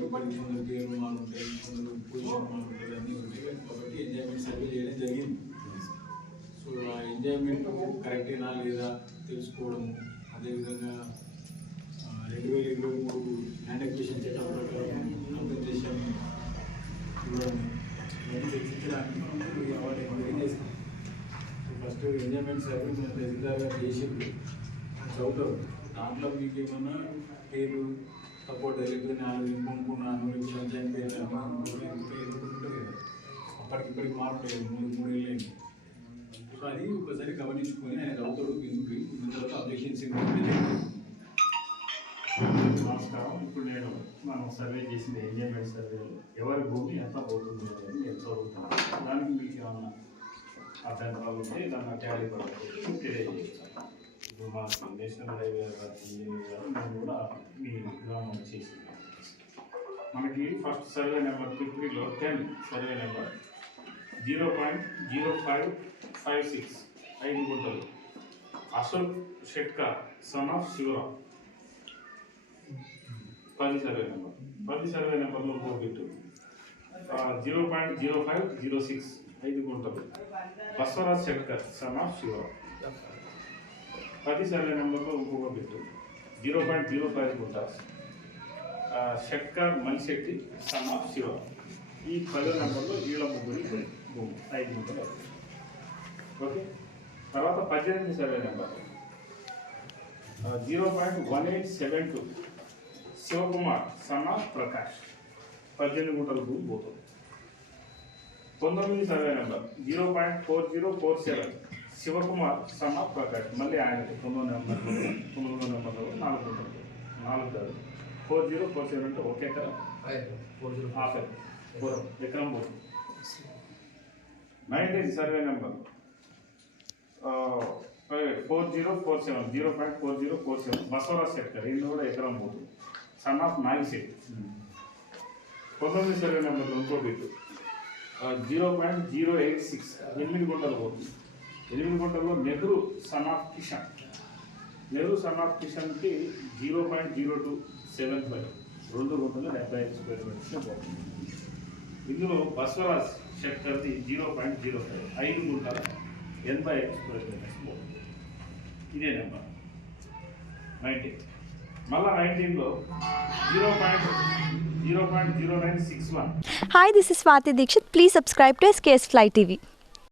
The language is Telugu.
ఇప్పటికి కొందరు పేర్లు మారుంటాయి కొందరు పొజిషన్ మారుంటాయి అన్నీ ఉంటాయి కాబట్టి ఎంజాయ్మెంట్ సర్వే చేయడం జరిగింది సో ఆ ఎంజాయ్మెంట్ కరెక్టేనా లేదా తెలుసుకోవడము అదేవిధంగా రెండు వేల ఇరవై మూడు ల్యాండ్ అక్విజిషన్ చట్టం ప్రకారం కంపెన్సేషన్ ఇవ్వడం ఇవన్నీ చర్చించడానికి మనం ఈ అవార్డు ఎంపిక చేస్తాం సో ఫస్ట్ ఎంజాయ్మెంట్ సర్వే మన తహసీల్దార్ గారు చేసిండ్రు చదువుతారు దాంట్లో మీకు ఏమన్నా పేరు సపోర్ట్ వెళ్ళిపోయినాను ఇంకొనుకున్నాను లేకపోతే పంచాయతీ పేరు ఉంటుంది కదా అప్పటికి ఇప్పటికి మూడు మూడు ఏళ్ళు సో అది ఒకసారి గమనించుకొని ఆయన చదువుతాడు వింపి విన్న తర్వాత అబ్జెక్షన్స్ నమస్కారం ఇప్పుడు నేను మనం సర్వే చేసిన ఎంజాయ్మెంట్ సర్వేలో ఎవరి భూమి ఎంత పోతుంది అని నేను చదువుతాను. దానికి మీకు ఏమన్నా అభ్యంతరాలు ఉంటే దాన్ని ట్యాలీ పడుతుంది తెలియజేస్తాను. ఇప్పుడు మాకు నేషనల్ హైవే ఇంజనీర్ గారు మేము కూడా మీ గ్రామం చేసి మనకి ఫస్ట్ సర్వే నెంబర్ ఫిఫ్టీలో ten survey number zero point zero five five six ఐదు గుంటలు. అశోక్ షెట్కర్ సన్ ఆఫ్ శివరామ్ పది సర్వే నెంబర్ పది సర్వే నెంబర్లో పోగొట్టు zero point zero five zero six ఐదు గుంటలు బస్వరాజ్ శంకర్ సన్ ఆఫ్ శివరామ్ పది సర్వే నెంబర్లో ఇంకొక bit zero point zero five guntas Shetkar Manishetti son of Shiva. ఈ పదో నెంబర్లో వీళ్ళ ముగ్గురి భూమి ఐదు గుంటలు ఓకే? తర్వాత పద్దెనిమిది survey number. Zero point one eight seven two. Shivakumar son of Prakash. పద్దెనిమిది గుంటల భూమి పోతుంది. పంతొమ్మిది survey number. Zero point four zero four seven. Shivakumar son of Prakash మళ్ళీ ఆయన తొమ్మిది నెంబర్ తొమ్మిదో నెంబర్లో నాలుగు నాలుగు కాదు. ఫోర్ జీరో ఫోర్ సెవెన్ అంటే ఒక ఎకరం హాఫ్ ఎకరం ఫోర్ ఎకరం పోతుంది nineteen survey number. Four zero four seven. Zero point four zero four seven. Basavaraj sector ఇందులో కూడా ఎకరం పోతుంది సన్ ఆఫ్ నాగిశెట్టి పంతొమ్మిది సర్వే నెంబర్ ఇంకో bit. Zero point zero eight six. ఎనిమిది గుంటలు పోతుంది. ఎనిమిది Nehru son of Kishan Nehru son of కిషన్కి zero point zero two seven five. రెండు వందల డెబ్బై ఐదు స్క్వేర్ మీటర్స్ పోతుంది. ఇందులో బస్వరాజ్ శెట్టర్ది జీరో పాయింట్ జీరో ఫైవ్. ఐదు గుంటల ఎనభై ఐదు స్క్వేర్ మీటర్స్ పోతుంది. ఇదే నెంబర్. నైన్టీన్ మళ్ళా నైన్టీన్లో zero point zero point zero nine six one hi this is Swathi Dixit please subscribe to SKS fly TV